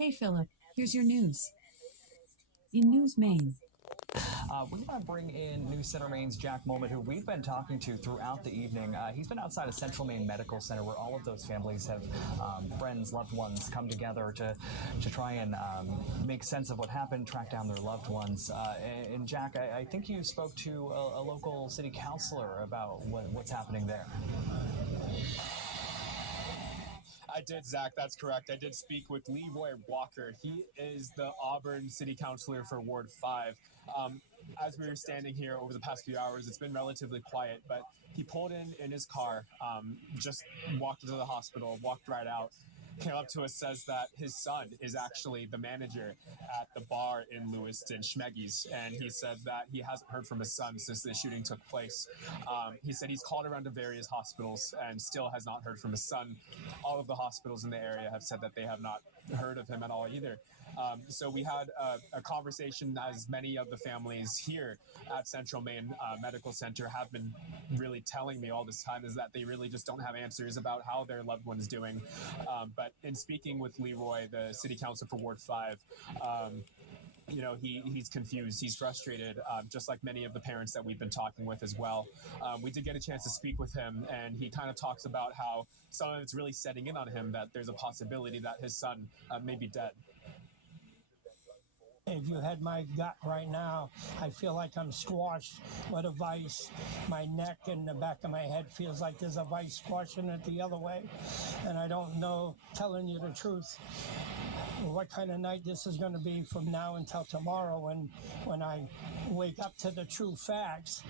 Hey Philip, here's your news. In News Maine, We're going to bring in News Center Maine's Jack Moment, who we've been talking to throughout the evening. He's been outside of Central Maine Medical Center, where all of those families have friends, loved ones come together to try and make sense of what happened, track down their loved ones. And Jack, I think you spoke to a local city councilor about what's happening there. I did, Zach. That's correct. I did speak with Leroy Walker. He is the Auburn City Councilor for Ward 5. Um, as we were standing here over the past few hours, it's been relatively quiet, but he pulled in his car, just walked into the hospital, walked right out, came up to us, says that his son is actually the manager at the bar in Lewiston, Schmeggy's, and he said that he hasn't heard from his son since the shooting took place. He said he's called around to various hospitals and still has not heard from his son. All of the hospitals in the area have said that they have not heard of him at all either. So we had a conversation, as many of the families here at Central Maine Medical Center have been really telling me all this time, is that they really just don't have answers about how their loved one is doing. But in speaking with Leroy, the city council for Ward 5, he's confused, he's frustrated, just like many of the parents that we've been talking with as well. We did get a chance to speak with him, and he kind of talks about how some of it's really setting in on him, that there's a possibility that his son may be dead. If you had my gut right now, I feel like I'm squashed with a vice. My neck and the back of my head feels like there's a vice squashing it the other way. And I don't know, telling you the truth, what kind of night this is going to be from now until tomorrow when I wake up to the true facts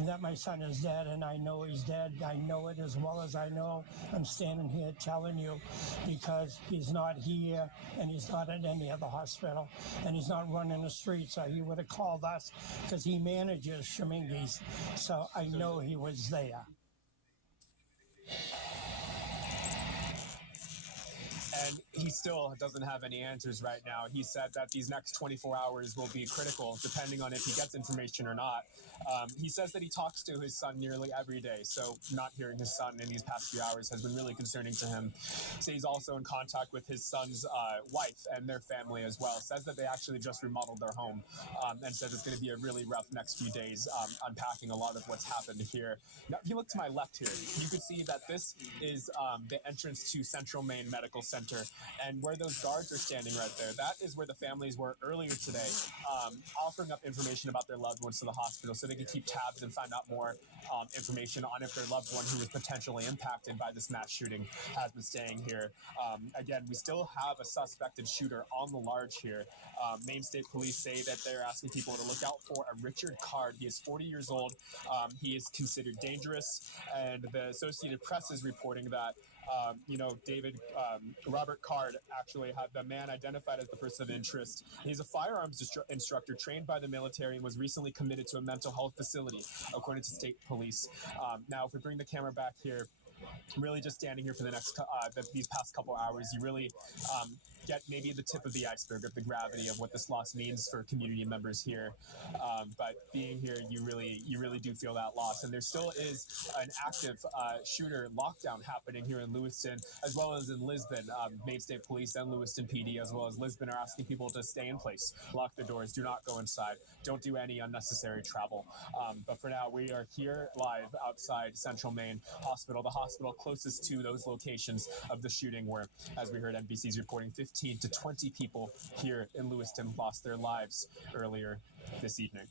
that my son is dead, and I know he's dead. I know it as well as I know. I'm standing here telling you because he's not here, and he's not at any other hospital, and he's not running the streets. So he would have called us because he manages Schemengees. So I know he was there. And he still doesn't have any answers right now. He said that these next 24 hours will be critical, depending on if he gets information or not. He says that he talks to his son nearly every day, so not hearing his son in these past few hours has been really concerning to him. So he's also in contact with his son's wife and their family as well. Says that they actually just remodeled their home, and says it's going to be a really rough next few days, unpacking a lot of what's happened here. Now, if you look to my left here, you can see that this is the entrance to Central Maine Medical Center, and where those guards are standing right there, that is where the families were earlier today, offering up information about their loved ones to the hospital so they could keep tabs and find out more information on if their loved one who was potentially impacted by this mass shooting has been staying here. Again, we still have a suspected shooter on the large here. Maine State Police say that they're asking people to look out for a Richard Card. He is 40 years old. He is considered dangerous, and the Associated Press is reporting that David Robert Card actually had the man identified as the person of interest. He's a firearms instructor trained by the military and was recently committed to a mental health facility, according to state police. Now, if we bring the camera back here, really just standing here for the next these past couple hours, you really get maybe the tip of the iceberg of the gravity of what this loss means for community members here. But being here, you really do feel that loss. And there still is an active shooter lockdown happening here in Lewiston, as well as in Lisbon. Maine State Police and Lewiston PD, as well as Lisbon, are asking people to stay in place, lock their doors, do not go inside, don't do any unnecessary travel. But for now, we are here live outside Central Maine Hospital, the hospital closest to those locations of the shooting, where, as we heard NBC's reporting, 15 to 20 people here in Lewiston lost their lives earlier this evening.